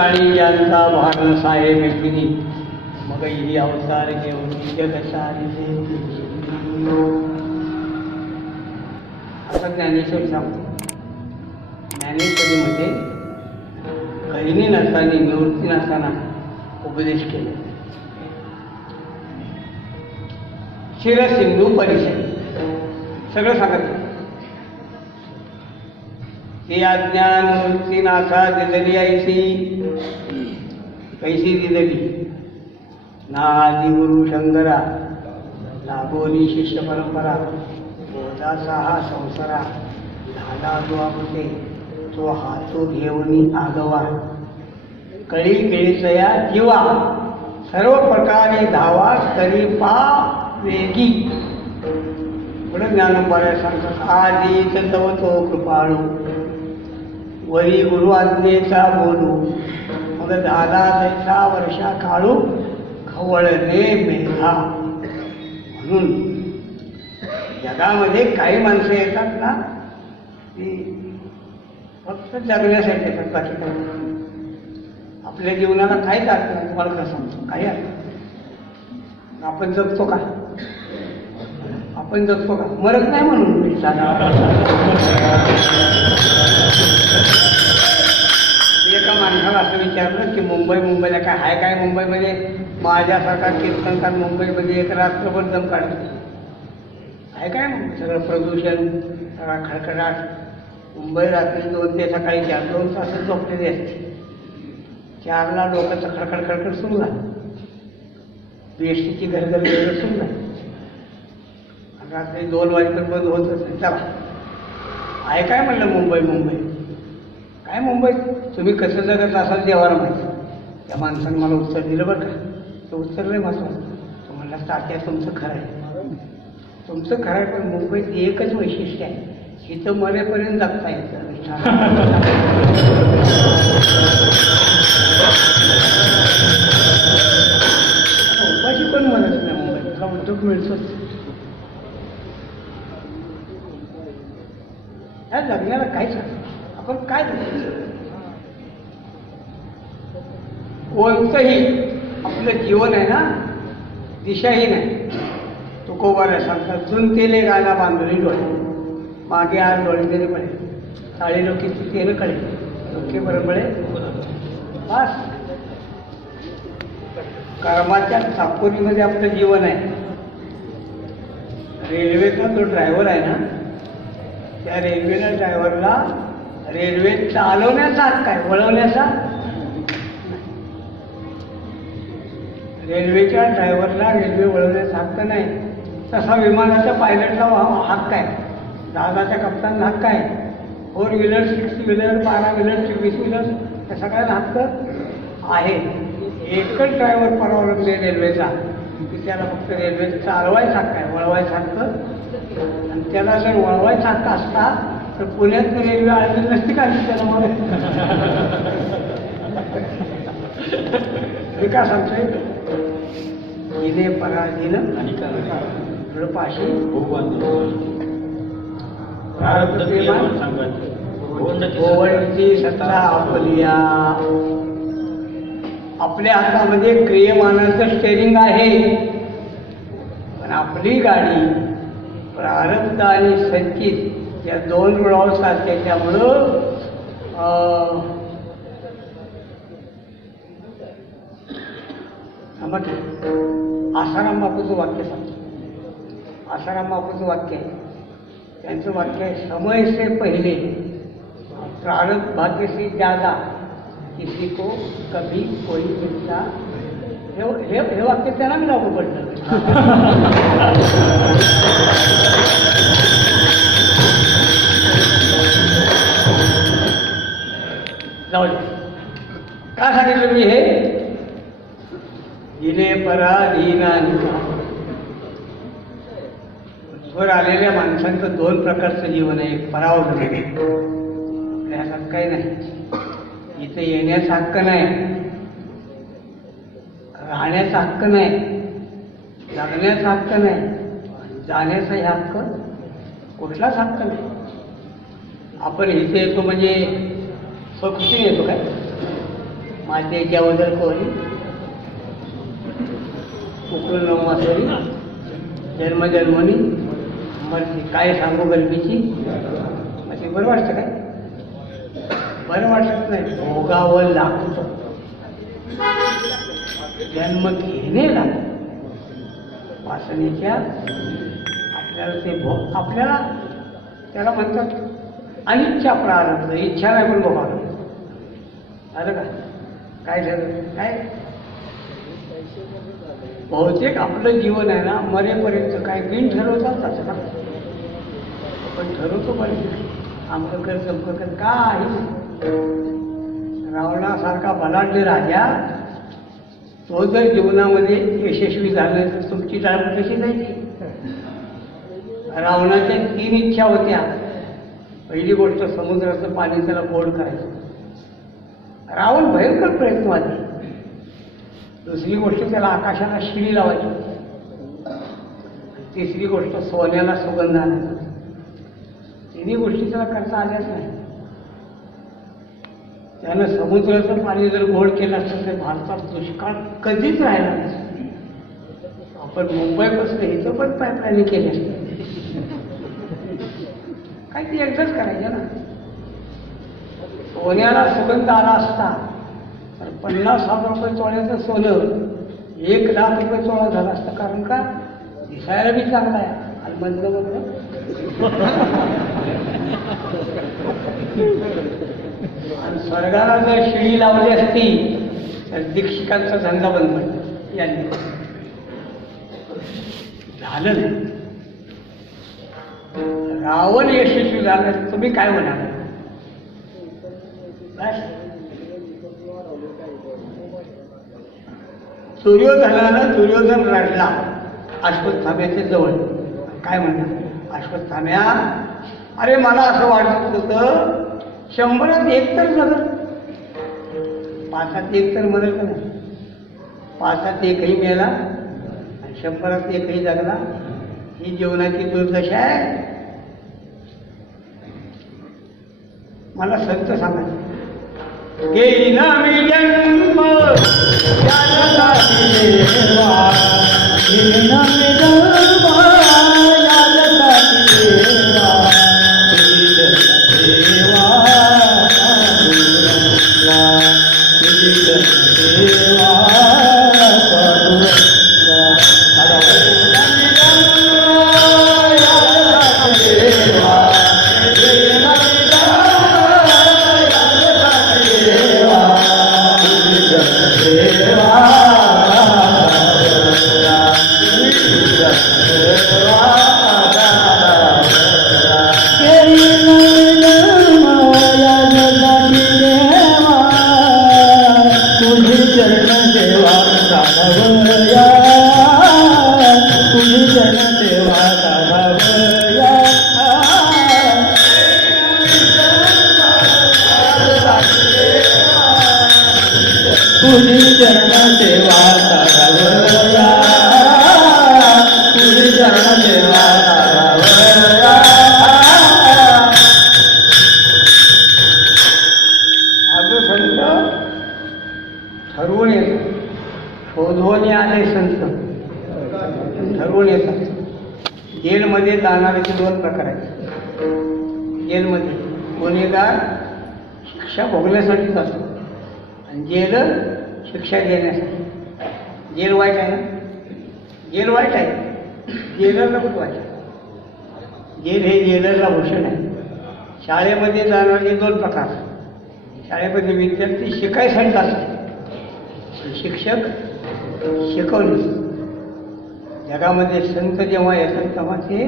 प्राणी यांचा भान साहेब एकविनी मग ही अवतार घेऊन जगसारी असं ज्ञानेश्वर सांगतो. ज्ञानेश्वरीमध्ये गहिनी नसताना निवृत्ती नसताना उपदेश केला. शिरसिंधू परिषद सगळं सांगत ते अज्ञान निवृत्तीनाथा दिलेली ऐसी कैसी दिलेली ना आदि गुरु शंकरा लागोनी शिष्य परंपरा बोधाचा हा संसारा झाला जो आमचे तो हातो घेऊनी आगवा कळी केळीचया जीवा सर्व प्रकारे धावा करी पा वेगी. पुढे ज्ञानोबाऱ्या सांगतात आधीच तव तो कृपाळू वरी गुरु आज्ञेचा बोलू मग झाला तैसा वर्षा काळू खवळणे मेघा. म्हणून जगामध्ये काही माणसं येतात ना ती फक्त जगण्यासाठी येतात. बाकी काही आपल्या जीवनाला काहीच अर्थ नाही. तुम्हाला कसं सांगतो काही अर्थ नाही. आपण जगतो का? आपण जगतो का? मरत नाही म्हणून मी एका माणसाला असं विचारलं की मुंबईला काय आहे काय? मुंबईमध्ये माझ्यासारखा कीर्तनकार मुंबईमध्ये एक रात्रभर दम काढतो आहे काय? सगळं प्रदूषण सगळा खडखडाट. मुंबई रात्री 2 ते सकाळी 4 2 तास झोपलेली असते. 4ला डोक्याचं खडखड खडखड सुरू झालं. बीएसटीची घरघर सुरू झाली. रात्री 2 वाजेपर्यंत बंद होत असेल. चला आहे काय म्हणलं मुंबई काय मुंबई? तुम्ही कसं जगत असाल देवाला माहिती. त्या माणसानं मला उत्तर दिलं बरं का. ते उत्तर लय महत्त्वाचं. तो म्हणला तात्या तुमचं खरं आहे. तुमचं खरं आहे पण मुंबईत एकच वैशिष्ट्य आहे इथं मरेपर्यंत जगता येतं. उपाशी पण म्हणत नाही मुंबईत. तुला उद्योग मिळतोच. या जगण्याला काहीच आपण काय कोणतंही आपलं जीवन आहे ना दिशाहीन आहे. तुकोबाला सांगतात जुनतेले गाला बांधली डोळे मागे आज डोळे गेले पडे काळे लोकी चुकीने कळे लोके बरोबळे बस. कर्माच्या चाकोरीमध्ये आपलं जीवन आहे. रेल्वेचा जो ड्रायव्हर आहे ना त्या रेल्वेला ड्रायव्हरला रेल्वे चालवण्याचा हक्क आहे वळवण्याचा. रेल्वेच्या ड्रायव्हरला रेल्वे वळवण्याचा हक्क नाही. तसा विमानाच्या पायलटला हक्क आहे. जहाजाच्या कप्तानला हक्क आहे. 4 व्हीलर 6 व्हीलर 12 व्हीलर 24 व्हीलर या सगळ्यांना हक्क आहे. एकच ड्रायव्हर परावलंबी रेल्वेचा की त्याला फक्त रेल्वे चालवायचा हक्क आहे वळवायचा हक्क. आणि त्याला जर वळवायचा हक्क असता तर पुण्यात रेल्वे आळली नसती काढली त्याला. मग विकास सांगतोय जिने पराधीन पाशी ओवळची सत्ता आपलिया. आपल्या हातामध्ये क्रियमानाचं स्टेरिंग आहे पण आपली गाडी प्रारब्ध आणि संचित या 2 रुळावर चालते. त्यामुळं आसाराम बापूचं वाक्य सांगतो. आसाराम बापूचं वाक्य आहे. त्यांचं वाक्य आहे समय से पहिले प्रारब्ध भाग्य से ज्यादा किसी को कभी कोई मिलता. हे वाक्य त्यांना मी लागू पडलं. जाऊ दे. का सांगितलं मी हे? जिने पराधीन वर आलेल्या माणसांचं 2 प्रकारचं जीवन आहे. एक परावलंबी आपल्या काही नाही. इथे येण्याचा हक्क नाही राहण्याचा हक्क नाही जगण्याचा हक्क नाही जाण्याचाही हक्क कुठलाच हक्क नाही. आपण इथे येतो म्हणजे स्वखुशीने येतो काय? मातेच्या वदर कोरी उकळून नवमासरी जन्मजन्मनी मरती. काय सांगू गरबीची म्हणजे बरं वाटतं काय? बरं वाटत नाही. भोगावं लागतं. जन्म घेणे लागतं. वासनेच्या आपल्याला ते भोग आपल्याला त्याला म्हणतात अनिच्छा प्रारब्ध. इच्छा नाही पण भोगावं आलं का? काय झालं काय? बहुतेक आपलं जीवन आहे ना मरेपर्यंत काय बिन ठरवतात असं का? आपण ठरवतो पर्यंत आमचं कर चमकं कर काही नाही. रावणासारखा बलाढ्य राजा तो जर जीवनामध्ये यशस्वी झाला तर तुमची टाळ कशी जायची? रावणाच्या 3 इच्छा होत्या. पहिली गोष्ट समुद्राचं पाणी त्याला गोड करायचं. रावण भयंकर प्रयत्नवादी. दुसरी गोष्ट त्याला आकाशाला शिडी लावायची. तिसरी गोष्ट सोन्याला सुगंध आणायचा. तिन्ही गोष्टी त्याला करता आल्याच नाही. त्यानं समुद्राचं पाणी जर गोड केलं असतं तर भारतात दुष्काळ कधीच राहिला नाही. आपण मुंबईपासून इथं पण पाईपलाईन केली असते. काय ती एकदाच करायचं ना. सोन्याला सुगंध आला असता तर 50,000 रुपये तोळ्याचं सोनं 1,00,000 रुपये तोळा झाला असतं. कारण का दिसायला बी चांगला आहे आणि मधलं आणि स्वर्गाला जर शिडी लावली असती तर दीक्षिकांचा धंदा बंद पडला. यांनी झालं नाही. रावण यशस्वी झाला. तुम्ही काय म्हणाल? दुर्योधन रडला अश्वत्थाम्याच्या जवळ. काय म्हणणार? अश्वत्थाम्या, अरे मला असं वाटत होतं 100त 1 तर मदत, 5त 1 तर मदत का नाही. 5त 1ही मेला आणि 100त 1ही जगला. ही जीवनाची दुर्दशा आहे. मला संत सांगायचं घेईन मी जन्म यासाठी देवा, घेईन मी जन्म यासाठी देवा, देवा ठरवून येतात. शोधून आले संत ठरवून येतात. जेलमध्ये जाणाऱ्याचे 2 प्रकार आहेत. जेलमध्ये गुन्हेगार शिक्षा भोगण्यासाठीच असतो आणि जेलर शिक्षा देण्यासाठी. जेल वाईट आहे ना? जेल वाईट आहे. जेलरला खूप वाईट. जेल हे जेलरला भूषण आहे. शाळेमध्ये जाणारे 2 प्रकार. शाळेमध्ये विद्यार्थी शिकायसाठी असतात. शिक्षक शिकवणे. जगामध्ये संत जेव्हा येतात तेव्हा ते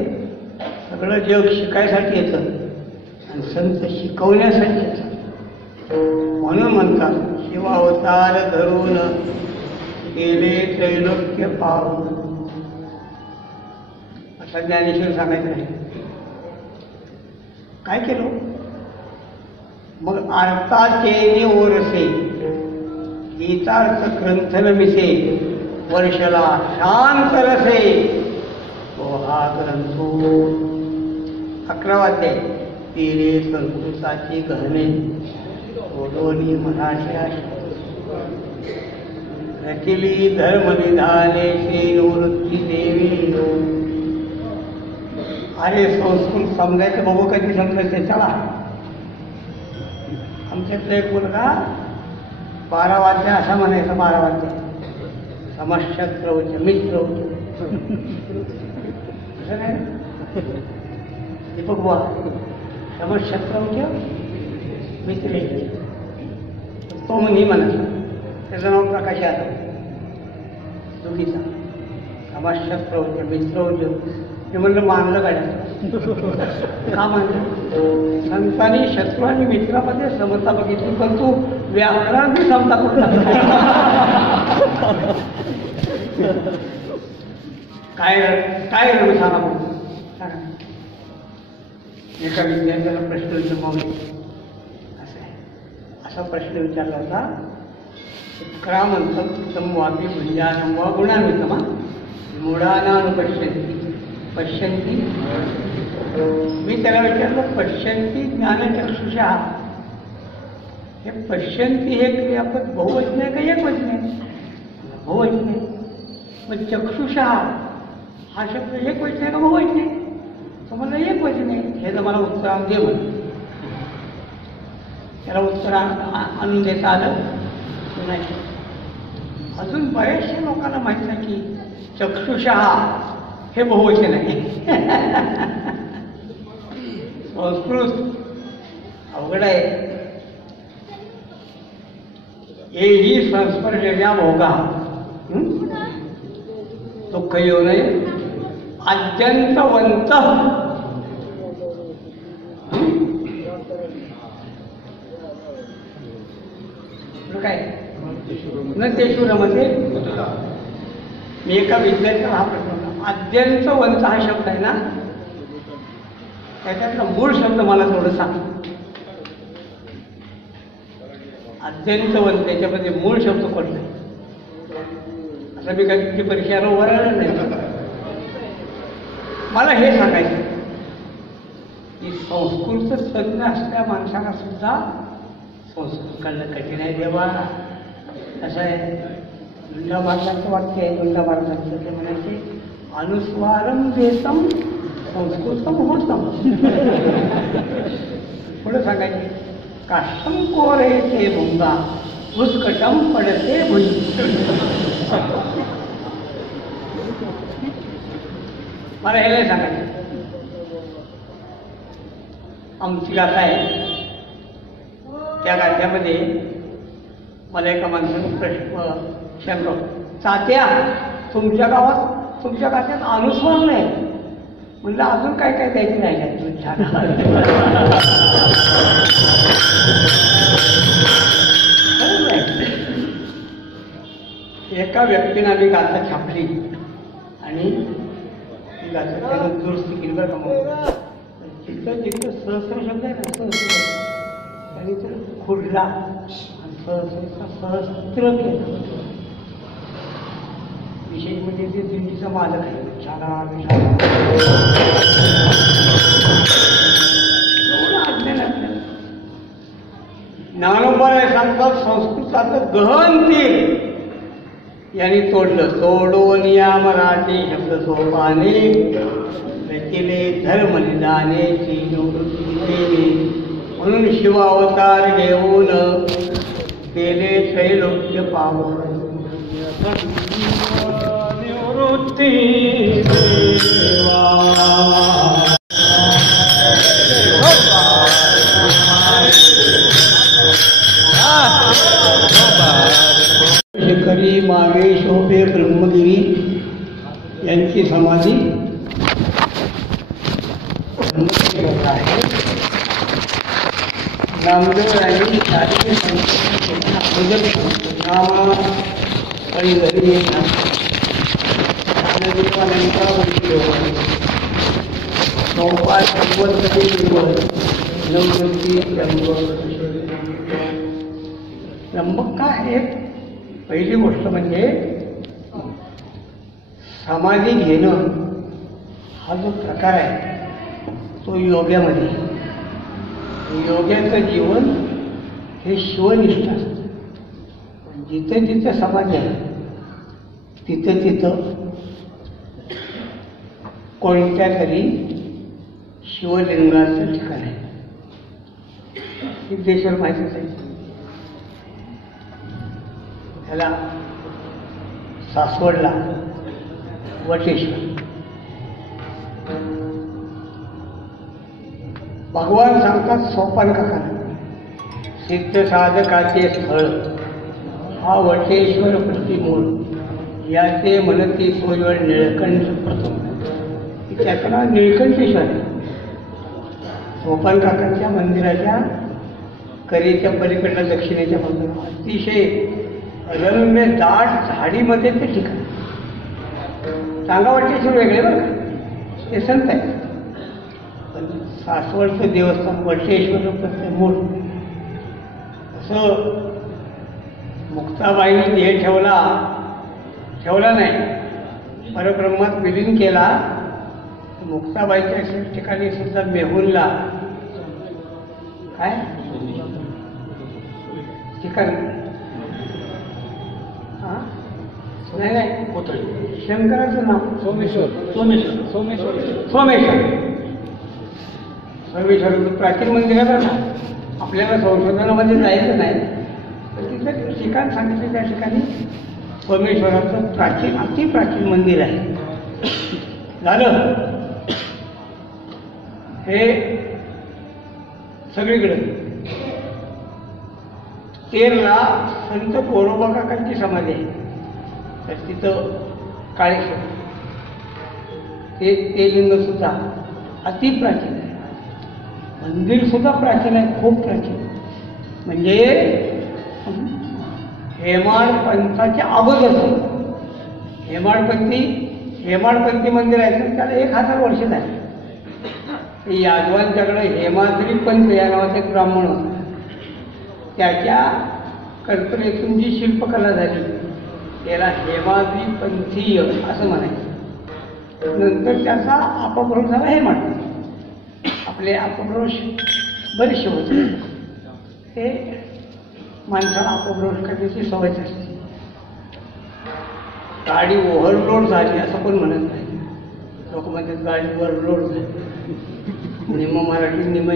सगळं जग शिकायसाठी येतं आणि संत शिकवण्यासाठी येतात. म्हणून म्हणतात शिवावतार धरून गेले त्रैलोक्य पाहून. असं ज्ञानेश्वर सांगायचं नाही. काय केलं मग? अर्थाचे ओरसे गीतार्थ ग्रंथन मिसे वर्षला शांत रसे तो हा ग्रंथो. 11वा अध्याय. तिरे संस्कृताची गहने ओढोनी मनाच्या रचिली धर्म निधाने निवृत्ती देवी. अरे संस्कृत समजायचं बघू कधी समजायचं. चला, आमच्यातला एक मुलगा 12 वाद्य असा म्हणायचा. 12 वाद्य समशत्रौच मित्रौच असं नाही. दीपक बुवा समशत्रौच मित्र. तो म्हणे म्हणायचा. त्याचं नाव प्रकाश यादव. चुकीचा. समशत्रौच मित्रौच हे म्हणलं मानलं गाड्या. का मानलं? संतांनी शत्रू आणि मित्रामध्ये समता बघितली, पण तू व्याकरणाची समता कुठला काय काय रण सांगा बघू. सांगा. एका विद्यार्थ्याला प्रश्न विचारला. असं आहे, असा प्रश्न विचारला होता. क्रामंतम वापी भुंजानं वा गुणान्वितमा मूढानानुपश्यन्ति पश्यन्ति. मी त्याला विचारलं पश्यन्ति ज्ञानचक्षुषा. हे पश्यन्ति हे क्रियापद बहुवचन आहे का एकवचन आहे? बहुवचन आहे. मग चक्षुषा हा शब्द एकवचन आहे का बहुवचन आहे? तो म्हणलं एकवचन आहे. हे तर मला उत्तर दे म्हण. त्याला उत्तर आणून देता आलं नाही. अजून बऱ्याचशा लोकांना माहीत नाही की चक्षुषा हे बहुवचन आहे. संस्कृत अवघड आहे. येही संस्पर्शजा भोगा दुःख येऊ नये अत्यंतवंत. काय न तेशुरामध्ये मी एका विद्यार्थ्याला हा प्रश्न होता. अत्यंतवंत हा शब्द आहे ना, त्याच्यातला मूळ शब्द मला थोडं सांग. अत्यंतवंत त्याच्यामध्ये मूळ शब्द कोणता आहे? आता मी कधी परीक्षेला वरळलं नाही. मला हे सांगायचं की संस्कृत तज्ञ असल्या माणसाला सुद्धा संस्कृत कळणं कठीण आहे. देवा कसं आहे, दुंडा भारताचं वाक्य आहे. दुंडा भारताचं ते म्हणायचे अनुस्वारम देतम संस्कृतम होतम. पुढे सांगायचे काष्टम कोरे ते भुंगा पुष्कटम पडते भुंग. मला हे नाही सांगायचं. आमची गाथा आहे. त्या गाथ्यामध्ये मला एका माणसाने प्रश्न विचारलो, तात्या तुमच्या गावात तुमच्या गाथ्यात अनुस्वार नाही. म्हणलं अजून काय काय द्यायची राहिल्या तुमच्या. एका व्यक्तीने आम्ही गाथा छापली आणि ती गाथा त्यानं दुरुस्ती केली. बरं का, जिथं जिथं सहस्र शब्द आहे ना, सहस्र त्यांनी तर खुडला आणि सहस्त्र केलं. विशेष म्हणजे ते दिंडीचा मालक आहे. ज्ञानोबा सांगतात संस्कृताचं गहन तीर यांनी तोडलं. सोडून या मराठी शब्द सोपाने रचिले धर्म निदानेची निवृत्ती देवी. म्हणून शिवावतार घेऊन केले त्रैलोक्य पावन निवृत्ती देवा. शेखरी मागे शोभे ब्रह्मगिरी यांची समाधी आहे. नामदेव आणि शास्त्रीय आणि घरी त्र्यंबक का एक पहिली गोष्ट म्हणजे समाधी घेणं हा जो प्रकार आहे तो योग्यामध्ये. योग्याचं जीवन हे शिवनिष्ठ असतं. जिथं जिथं समाधी आहे तिथं तिथं कोणत्या तरी शिवलिंगाचं ठिकाण आहे. सिद्धेश्वर माहितीच आहे. त्याला सासवडला वटेश्वर. भगवान सांगतात सोपान काकांना, सिद्ध साधकाचे स्थळ हा वटेश्वर प्रतिमूळ, याचे म्हणती सोयवळ निळकंठ प्रथम. त्याचं नाव निळकंठेश्वर आहे. सोपान काकांच्या मंदिराच्या करेच्या पलीकडल्या दक्षिणेच्या बाजूला अतिशय रम्य दाट झाडीमध्ये ते ठिकाण. वटेश्वर वेगळे बरं का, ते संत आहे. पण सासवडचं देवस्थान वटेश्वर प्रतिमूळ. असं मुक्ताबाईने देह ठेवला नाही, परब्रह्मात विलीन केला. मुक्ताबाईच्या ठिकाणी सुद्धा मेहुलला काय ठिकाण नाही शंकराचं नाव सोमेश्वर प्राचीन मंदिर आहे ना. आपल्याला संशोधनामध्ये जायचं नाही, तर तिथं ठिकाण सांगितलं. त्या ठिकाणी सोमेश्वराचं अतिप्राचीन मंदिर आहे. झालं हे सगळीकडे. तेरला संत गोरोबा काकांची समाधी आहे, तर तिथं काळेश्वर ते लिंग सुद्धा अतिप्राचीन आहे. मंदिर सुद्धा प्राचीन आहे, खूप प्राचीन. म्हणजे हेमाड पंथाच्या अगोदर हेमाडपंथी मंदिर आहे, तर त्याला 1000 वर्ष झाली. यादवांच्याकडे हेमाद्री पंथ या नावाचा एक ब्राह्मण होता. त्याच्या कल्पनेतून जी शिल्पकला झाली त्याला हेमाद्री पंथीय असं म्हणायचं. नंतर त्याचा अपभ्रंश झाला हेमाड. आपले अपभ्रंश बरेचसे होते. हे माणसाला अपभ्रंश करण्याची सवयच असते. गाडी ओव्हरलोड झाली असं पण म्हणत नाही. लोक म्हणतात गाडी ओव्हरलोड झाली. निम मराठी निम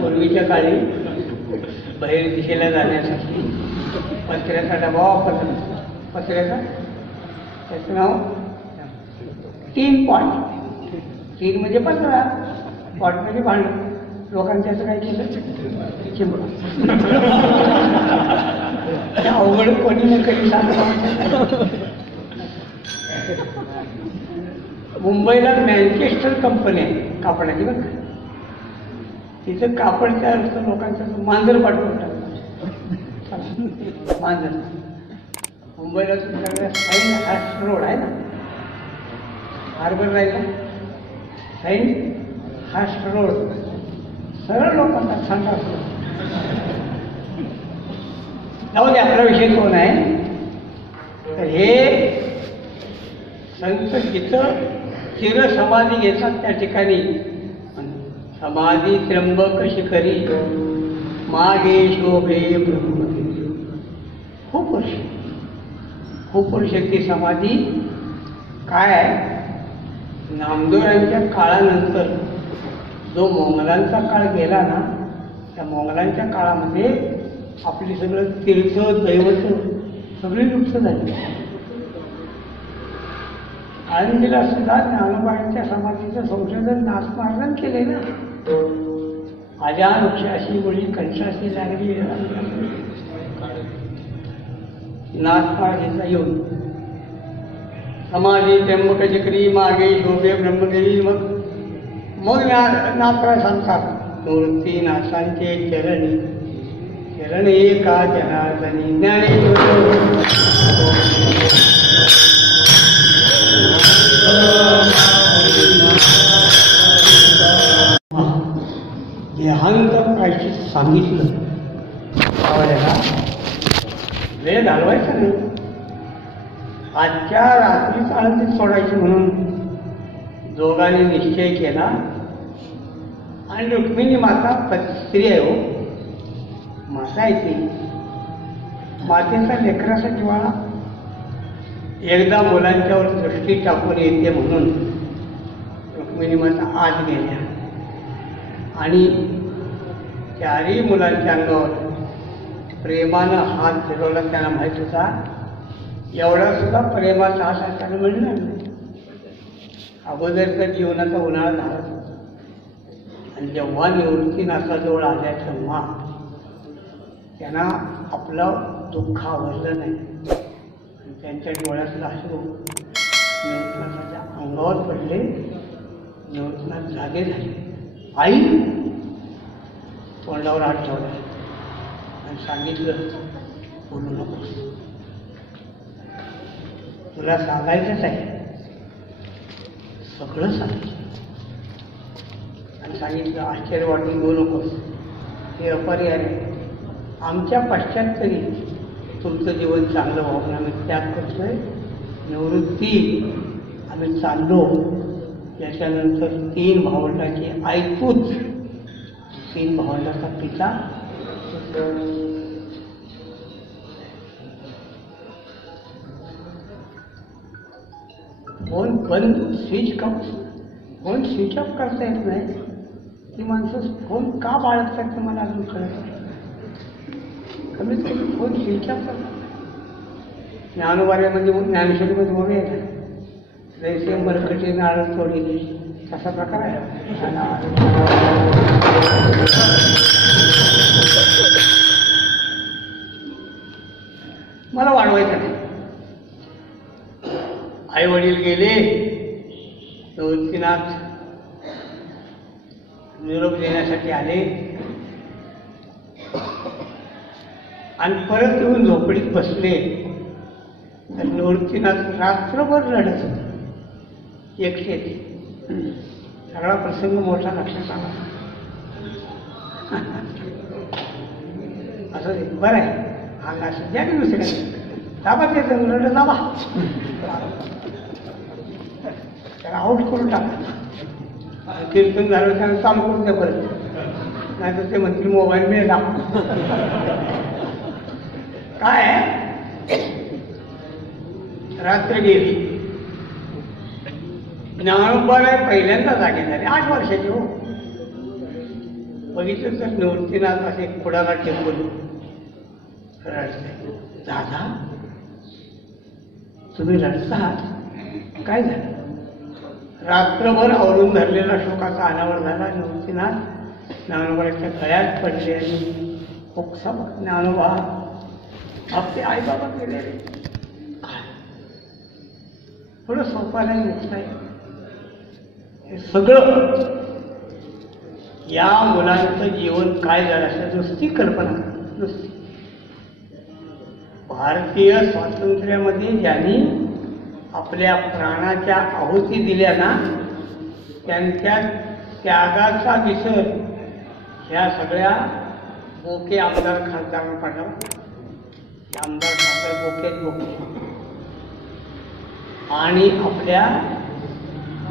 पूर्वीच्या काळी बाहेर दिशेला जाण्यासाठी पत्र्याचा डबा वापरला. पत्र्याचा त्याचं नाव 3 पॉट. 3 म्हणजे पत्रा, पॉट म्हणजे भांडं. लोकांनी त्याचं काय केलं, चिंबडं. अवघड कोणी नाही कधी सांगतो. मुंबईला मँचेस्टर कंपनी आहे कापडाची बरं का. तिथं कापड तयार असतं लोकांचं. मांजर पाठवून टाकतात. मांजर मुंबईला तुमच्याकडे साईन हार्स्ट रोड आहे ना, हार्बर राहिला साईन हार्स्ट रोड. सरळ लोकांना सांगा जाऊ दे, आपला विषय कोण आहे. तर हे संत जिथं चिरसमाधी घेतात त्या ठिकाणी समाधी त्र्यंबक शिखरी मागे शोभे ब्रह्म. खूप वर्ष ती समाधी काय आहे. नामदेवांच्या काळानंतर जो मोंगलांचा काळ गेला ना, त्या मोंगलांच्या काळामध्ये आपली सगळं तीर्थ दैवत सगळी लुप्त झाली. आळंदीला सुद्धा ज्ञानोबांच्या समाधीचं संशोधन नाथमहाराजांनी केले ना. आल्या वृक्षाशी मुळी कंठाशी लागली नाथमहाराजांचा येऊन समाधी त्र्यंबक शिखरी मागे शोभे ब्रह्मदेवी. मग नाथराज सांगतात मूर्ती नाथांचे चरण एका जनार्दनी ज्ञानेश्वर. देहांत प्रायश्चित सांगितलं त्यावेळेला वेळ घालवायचा नाही. आजच्या रात्रीच आळंदीत सोडायची म्हणून दोघांनी निश्चय केला. आणि रुक्मिणी माता स्त्री आहे हो, माता आहे ती. मातेचा लेकराचा जिव्हाळा एकदा मुलांच्यावर दृष्टी टाकून येते म्हणून रुक्मिणी माता आत गेल्या आणि चारही मुलांच्या अंगावर प्रेमानं हात फिरवला. त्यांना माहीत होता एवढा सुद्धा प्रेमाचा हात त्यांना मिळणार नाही. अगोदर तर जीवनाचा उन्हाळा झाला आणि जेव्हा निवृत्तीनाथाजवळ आल्या तेव्हा त्यांना आपलं दुःख आवडलं नाही. त्यांच्या डोळ्यातलं अश्रू निवृत्तीनाथाच्या अंगावर पडले. निवृत्तीनाथ जागे झाले. आई तोंडावर हात ठेवला आणि सांगितलं बोलू नकोस, तुला सांगायचंच आहे, सगळं सांगितलं. आणि सांगितलं आश्चर्य वाटून घेऊ नकोस, हे अपरिहार्य. आमच्या पश्चात तरी तुमचं जीवन चांगलं व्हावं आम्ही त्याग करतोय. निवृत्ती आम्ही चाललो. याच्यानंतर 3 भावंडाची ऐकूच 3 भावंडाचा पिता फोन बंद स्विच फोन स्विच ऑफ करता येत नाही. ती माणसं फोन का बाळगतात मला अजून कळत नाही. कमीत कमी फोन स्विच ऑफ करतात. ज्ञानोबाऱ्यामध्ये ज्ञानेश्वरीमध्ये उभे येतात जैसे मरकटी नारळ तोडली तसा प्रकार आहे. मला वाढवायचं नाही. आई वडील गेले. निवृत्तीनाथ निरोप देण्यासाठी आले आणि परत येऊन झोपडीत बसले. तर निवृत्तीनाथ रात्रभर रडत होते एकटे. सगळा प्रसंग मोठा लक्षात आला. असं बरं आहे अंगा सध्या की दुसऱ्या दाबा ते रड दाबा त्याला आऊट करून टाका. कीर्तन झालं त्याला चालू करून द्या परत, नाहीतर ते म्हणतील मोबाईल मिळेला. काय रात्र गेली. ज्ञानोबाराय पहिल्यांदा जागे झाले 8 वर्षाचे. हो बघितलं तर निवृत्तीनाथ असे कुडाला टेकून रडते. दादा तुम्ही रडतात, काय झालं? रात्रभर आवरून धरलेला शोकाचा अनावर झाला. निवृत्तीनाथ ज्ञानोबाच्या गळ्यात पडले आणि ओक्सा ज्ञानोबा आपले आईबाबा गेले. थोडं सोपा नाही मोठं आहे हे सगळं. या मुलांचं जीवन काय झालं असं नुसती कल्पना करा. नुसती भारतीय स्वातंत्र्यामध्ये ज्यांनी आपल्या प्राणाच्या आहुती दिल्या ना त्यांच्या त्यागाचा विसर ह्या सगळ्या बोके आमदार खासदारांना पडला. आमदार खासदार बोकेत बोके आणि आपल्या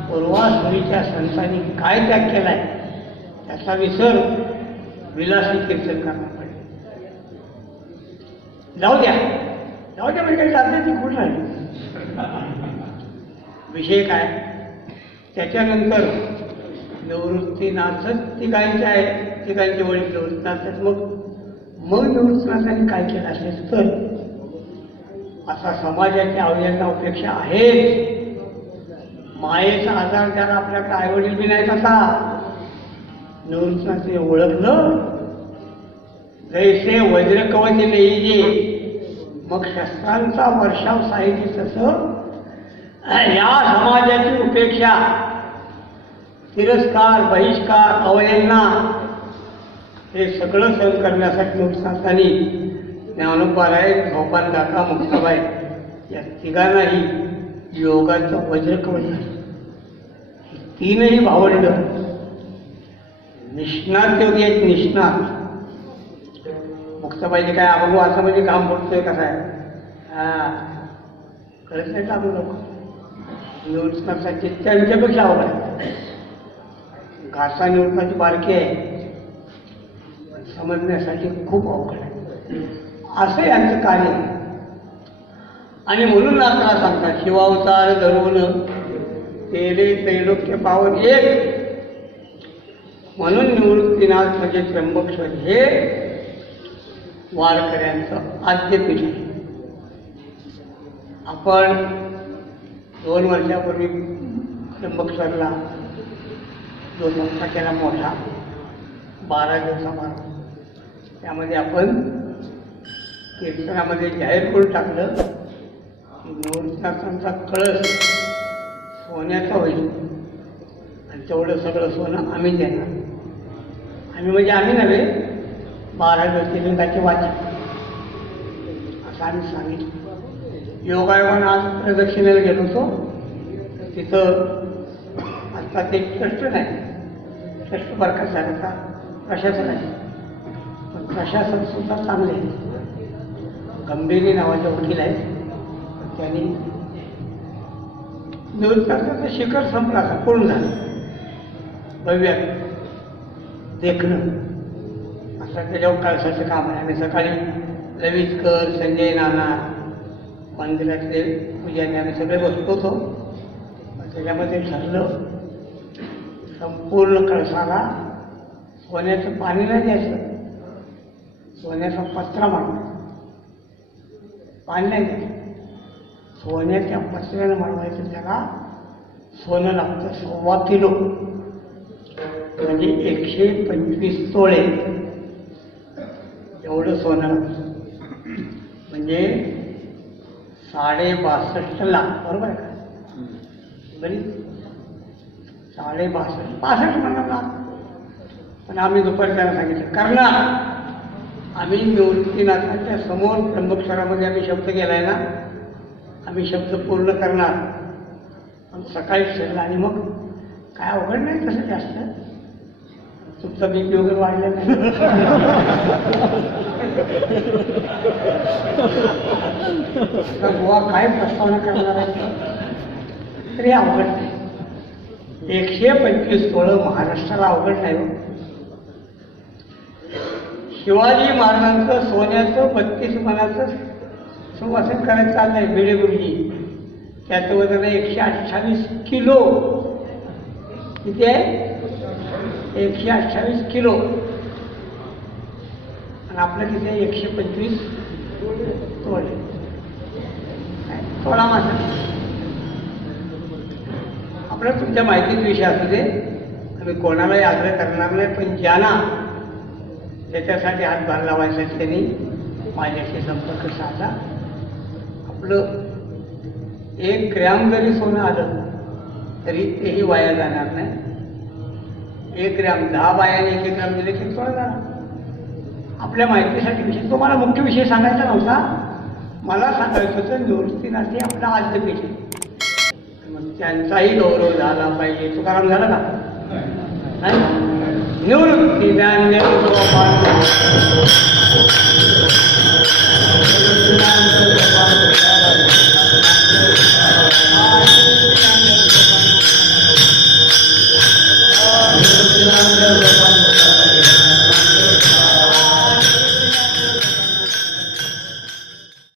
पूर्वासुरीच्या संतांनी काय त्याग केलाय त्याचा विसर विलासी कीर्तन करणार पडेल. जाऊ द्या म्हणजे जाते ती कुठं राहील. विषय काय त्याच्यानंतर निवृत्तीनाथच तिघांचे आहे. तिघांचे वडील निवृत्तीनाथच. मग निवृत्तीनाथांनी काय केलं असेल तर असा समाजाच्या अवयवांना अपेक्षा आहे. मायेचा आजार ज्याला आपल्याकडे आईवडील बी नाहीत असा निवृत्तीनाथांनी ओळखलं. जैसे वज्र कवच नेईजे मग शस्त्रांचा वर्षाव साहित्य तसं या समाजाची उपेक्षा तिरस्कार बहिष्कार अवहेलना हे सगळं सहन करण्यासाठी निवृत्तीनाथांनी ज्ञानोबाराय गोपाल काका मुक्ताबाई या तिघांनाही योगाचं वज्र कवच झालं. तीनही भावंड निष्णात योगी आहेत. निष्णात मुक्ताबाईचे काय अभंग असं म्हणजे काम पडतोय कसा आहे कळत नाही आपण लोक. निवृत्तीनाथांची त्यांच्यापेक्षा अवघड आहे. घासा निवृत्तीनाथाची बारकी आहे समजण्यासाठी खूप अवघड आहे. असं यांचं कार्य आहे. आणि म्हणून आपल्याला सांगतात शिवावतार धरून तेले त्रैलोक्य पावन एक, म्हणून निवृत्तीनाथ म्हणजे त्र्यंबकेश्वर हे वारकऱ्यांचं आद्यपीठ आहे. आपण 2 वर्षापूर्वी त्र्यंबकेश्वरला जो संस्था केला मोठा 12 दिवसापासून, त्यामध्ये आपण कीर्तनामध्ये जाहीर करून टाकलं की निवृत्तीनाथांचा कळस सोन्याचा होईल आणि तेवढं सगळं सोनं आम्ही देणार. आम्ही म्हणजे आम्ही नव्हे, 12 ज्योतिर्लिंगाचे वाचक असं आम्ही सांगितलं. योगायोगानं आज प्रदक्षिणेला गेलो होतो, तिथं आता ते ट्रस्ट नाही, ट्रस्ट बरकत झालं का प्रशासन आहे, पण प्रशासन सुद्धा चांगले आहे. गंभीरी नावाचे वकील आहेत, त्यांनी निवृत्तीनाथाचं शिखर संपलं, आता पूर्ण झालं, भव्य देखणं असं त्याच्यावर कळसाचं काम आहे. आम्ही सकाळी लवितकर, संजय नाना, मंदिरातले पूजारी आम्ही सगळे बसतो होतो. त्याच्यामध्ये ठरलं संपूर्ण कळसाला सोन्याचं पाणी नाही द्यायचं, सोन्याचा पत्रा मांडवा, पाणी नाही द्यायचं, सोन्याच्या पत्र्यानं मांडवायचं. त्याला सोनं लागतं 1.25 किलो, म्हणजे 125 तोळे एवढं सोनं लागतं, म्हणजे 62.5 लाख, बरोबर आहे का? बरी 62.5 म्हणा लाख. पण आम्ही दुपारी त्यांना सांगितलं करणार. आम्ही निवृत्तीनाथांच्या समोर त्र्यंबकेश्वरामध्ये आम्ही शब्द केलाय ना, आम्ही शब्द पूर्ण करणार. पण सकाळी ठरलं आणि मग काय अवघड नाही तसं जास्त. तुमचा बीपी वगैरे वाढला नाही, बुवा काय प्रस्तावना करणार आहे तरी अवघड नाही. 125 तोळं महाराष्ट्राला अवघड नाही हो. शिवाजी महाराजांचं सोन्याचं 32 मनाचं सुवासन करायचं चाललंय भिडे गुरुजी. त्याचं वजन आहे 128 किलो. किती आहे? 128 किलो. आणि आपलं किती आहे? 125 तोळे. तोळा मासा आपलं तुमच्या माहितीचा विषय असू दे, आम्ही कोणालाही आग्रह करणार नाही, पण ज्यांना त्याच्यासाठी हातभार लावायचा त्यांनी माझ्याशी संपर्क साधा. आपलं 1 ग्रॅम जरी सोनं आलं तरी तेही वाया जाणार नाही. 1 ग्रॅम 10 बायाने 1 ग्रॅम दिले की थोडं जाणार. आपल्या माहितीसाठी विषय तो मला मुख्य विषय सांगायचा नव्हता. मला सांगायचं होतं निवृत्तीनाथ हे आपला आद्यपीठ आहे, मग त्यांचाही गौरव झाला पाहिजे. तुकाराम झाला का नाही? निवृत्ती ज्ञान